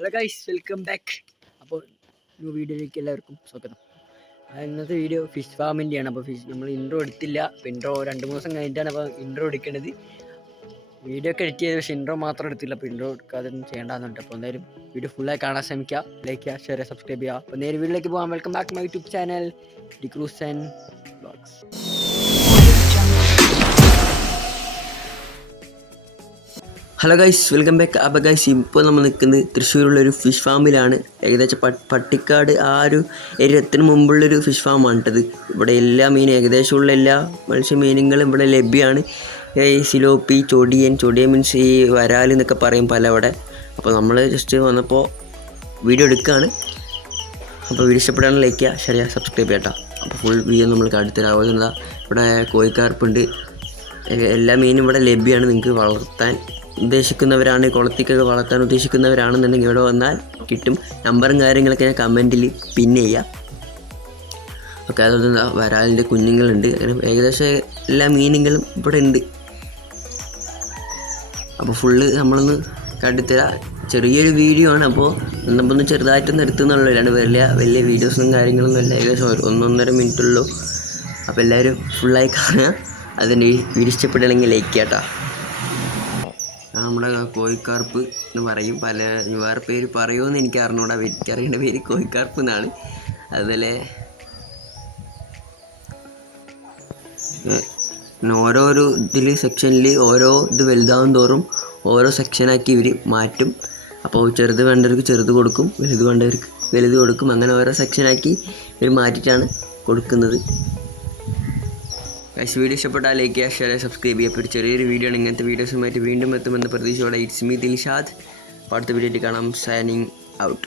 Hello guys, welcome back. അപ്പോൾ new വീഡിയോയിലേക്ക് എല്ലാവർക്കും സ്വാഗതം. ഇന്നത്തെ വീഡിയോ ഫിഷ് ഫാമിൻ്റെയാണ്. അപ്പോൾ നമ്മൾ ഇൻട്രോ എടുത്തില്ല. അപ്പോൾ ഇൻട്രോ 2-3 ദിവസം കഴിഞ്ഞിട്ടാണ് അപ്പോൾ ഇൻട്രോ എടുക്കേണ്ടത്. വീഡിയോ ഒക്കെ എഡിറ്റ് ചെയ്ത് പക്ഷേ ഇൻട്രോ മാത്രം എടുത്തില്ല. അപ്പോൾ ഇൻട്രോ എടുക്കാതെ ഒന്നും ചെയ്യേണ്ടതെന്നുണ്ട്. അപ്പോൾ എന്തായാലും വീഡിയോ ഫുള്ളായി കാണാൻ ശ്രമിക്കുക. ലൈക്ക് ചെയ്യുക, ഷെയർ ചെയ്യുക, സബ്സ്ക്രൈബ് ചെയ്യുക. അപ്പോൾ നേരെ വീഡിയോയിലേക്ക് പോകാം. Welcome back my YouTube channel D'Cruz and vlogs. Hello guys, welcome back. അപ്പോൾ ഗൈസ്, ഇപ്പോൾ നമ്മൾ നിൽക്കുന്നത് തൃശ്ശൂരുള്ളൊരു ഫിഷ് ഫാമിലാണ്. ഏകദേശം പട്ടിക്കാട് ആ ഒരു ഏരിയത്തിന് മുമ്പുള്ളൊരു ഫിഷ് ഫാമാണ് കേട്ടത്. ഇവിടെ എല്ലാ മീനും, ഏകദേശമുള്ള എല്ലാ മത്സ്യമീനുകളും ഇവിടെ ലഭ്യമാണ്. ഈ സിലോപ്പി, ചൊടിയൻ മീൻസ് ഈ വരാൽ എന്നൊക്കെ പറയും പല അവിടെ. അപ്പോൾ നമ്മൾ ജസ്റ്റ് വന്നപ്പോൾ വീഡിയോ എടുക്കുകയാണ്. അപ്പോൾ വീഡിയോ ഇഷ്ടപ്പെടാൻ ലൈക്ക് ചെയ്യുക, ഷെയർ ചെയ്യുക, സബ്സ്ക്രൈബ് ചെയ്യട്ടോ. അപ്പോൾ ഫുൾ വീഡിയോ നമ്മൾ അടുത്തരാവുന്നത്. ഇവിടെ കോഴിക്കാർപ്പുണ്ട്. എല്ലാ മീനും ഇവിടെ ലഭ്യമാണ്. നിങ്ങൾക്ക് വളർത്താൻ ഉദ്ദേശിക്കുന്നവരാണ്, കുളത്തിക്കൊക്കെ വളർത്താൻ ഉദ്ദേശിക്കുന്നവരാണെന്നുണ്ടെങ്കിൽ ഇവിടെ വന്നാൽ കിട്ടും. നമ്പറും കാര്യങ്ങളൊക്കെ ഞാൻ കമൻറ്റിൽ പിൻ ചെയ്യാം. ഓക്കെ, അതുപോലെ വരാലിൻ്റെ കുഞ്ഞുങ്ങളുണ്ട്. അങ്ങനെ ഏകദേശം എല്ലാ മീനുകളും ഇവിടെ ഉണ്ട്. അപ്പോൾ ഫുള്ള് നമ്മളൊന്ന് കണ്ടിത്തരാം. ചെറിയൊരു വീഡിയോ ആണ്. അപ്പോൾ നമ്മൊന്ന് ചെറുതായിട്ടൊന്നും എടുത്തുന്നുള്ളൂ. വലിയ വീഡിയോസും കാര്യങ്ങളൊന്നും അല്ല. ഏകദേശം 1-1.5 മിനിറ്റുള്ളൂ. അപ്പോൾ എല്ലാവരും ഫുള്ളായി കാണുക. അതിൻ്റെ വീഡിയോ ഇഷ്ടപ്പെടുകയാണെങ്കിൽ ലൈക്ക് ചെയ്യാട്ടോ. നമ്മുടെ കോഴിക്കാർപ്പ് എന്ന് പറയും. വേറെ പേര് പറയുമെന്ന് എനിക്ക് അറിഞ്ഞൂടാ. എനിക്കറിയേണ്ട പേര് കോഴിക്കാർപ്പ് എന്നാണ്. അതുപോലെ ഓരോരോ സെക്ഷനിൽ ഓരോ ഇത് വലുതാവും തോറും ഓരോ സെക്ഷനാക്കി ഇവർ മാറ്റും. അപ്പോൾ ചെറുത് വേണ്ടവർക്ക് ചെറുത് കൊടുക്കും, വലുത് വേണ്ടവർക്ക് വലുത് കൊടുക്കും. അങ്ങനെ ഓരോ സെക്ഷനാക്കി ഇവർ മാറ്റിയിട്ടാണ് കൊടുക്കുന്നത്. വീഡിയോ ഇഷ്ടപ്പെട്ടാൽ ലൈക്ക് ചെയ്യുക, ഷെയർ ചെയ്യുക, സബ്സ്ക്രൈബ് ചെയ്യുക. അപ്പോൾ ഒരു ചെറിയൊരു വീഡിയോ ആണ്. ഇങ്ങനത്തെ വീഡിയോസുമായിട്ട് വീണ്ടും എത്തുമെന്ന പ്രതീക്ഷയോടെ ഇറ്റ്സ് മീ ദിൽഷാദ്. അടുത്ത വീഡിയോയിൽ കാണാം. Signing out.